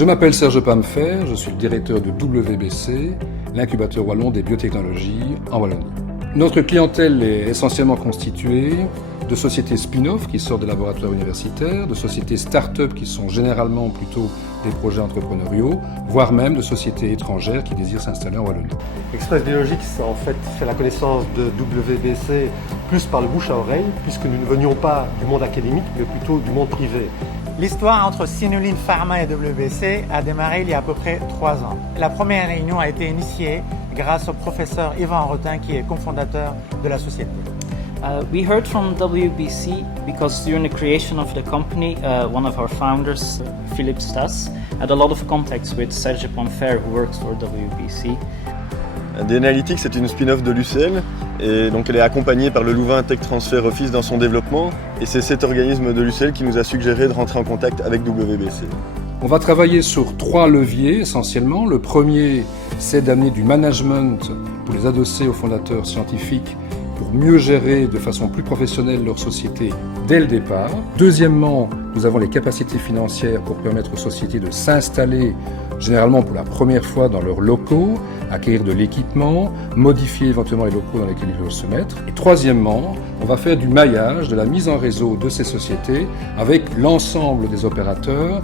Je m'appelle Serge Pamfer, je suis le directeur de WBC, l'incubateur wallon des biotechnologies en Wallonie. Notre clientèle est essentiellement constituée de sociétés spin-off qui sortent des laboratoires universitaires, de sociétés start-up qui sont généralement plutôt des projets entrepreneuriaux, voire même de sociétés étrangères qui désirent s'installer en Wallonie. Express Biologics en fait fait la connaissance de WBC plus par le bouche à oreille, puisque nous ne venions pas du monde académique, mais plutôt du monde privé. L'histoire entre Synolin Pharma et WBC a démarré il y a à peu près 3 ans. La première réunion a été initiée grâce au professeur Yvan Rotin qui est cofondateur de la société. We heard from WBC because during the creation of the company, one of our founders, Philippe Stas, had a lot of contacts with Serge Pamfer who works for WBC. AD Analytics est une spin-off de l'UCL et donc elle est accompagnée par le Louvain Tech Transfer Office dans son développement et c'est cet organisme de l'UCL qui nous a suggéré de rentrer en contact avec WBC. On va travailler sur 3 leviers essentiellement. Le premier, c'est d'amener du management pour les adosser aux fondateurs scientifiques pour mieux gérer de façon plus professionnelle leur société dès le départ. Deuxièmement, nous avons les capacités financières pour permettre aux sociétés de s'installer, généralement pour la première fois dans leurs locaux, acquérir de l'équipement, modifier éventuellement les locaux dans lesquels ils veulent se mettre. Et troisièmement, on va faire du maillage, de la mise en réseau de ces sociétés avec l'ensemble des opérateurs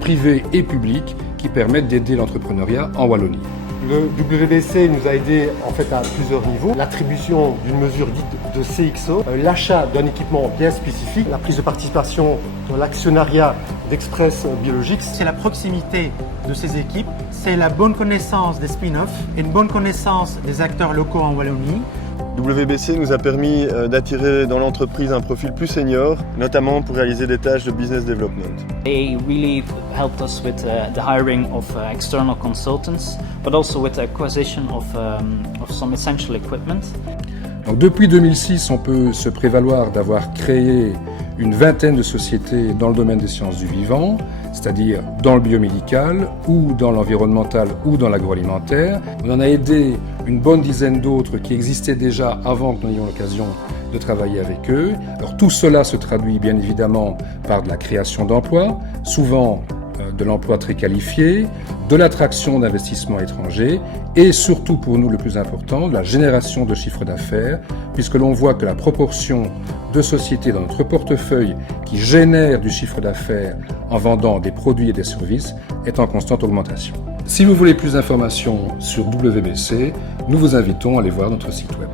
privés et publics qui permettent d'aider l'entrepreneuriat en Wallonie. Le WBC nous a aidés en fait à plusieurs niveaux. L'attribution d'une mesure dite de CXO, l'achat d'un équipement bien spécifique, la prise de participation dans l'actionnariat d'Express Biologics. C'est la proximité de ces équipes, c'est la bonne connaissance des spin-offs et une bonne connaissance des acteurs locaux en Wallonie. WBC nous a permis d'attirer dans l'entreprise un profil plus senior, notamment pour réaliser des tâches de business development. They really helped us with the hiring of external consultants, but also with the acquisition of some essential equipment. Donc, depuis 2006, on peut se prévaloir d'avoir créé une vingtaine de sociétés dans le domaine des sciences du vivant, c'est-à-dire dans le biomédical ou dans l'environnemental ou dans l'agroalimentaire. On en a aidé une bonne dizaine d'autres qui existaient déjà avant que nous ayons l'occasion de travailler avec eux. Alors tout cela se traduit bien évidemment par de la création d'emplois, souvent de l'emploi très qualifié, de l'attraction d'investissements étrangers et surtout pour nous le plus important, de la génération de chiffre d'affaires, puisque l'on voit que la proportion de sociétés dans notre portefeuille qui génèrent du chiffre d'affaires en vendant des produits et des services est en constante augmentation. Si vous voulez plus d'informations sur WBC, nous vous invitons à aller voir notre site web.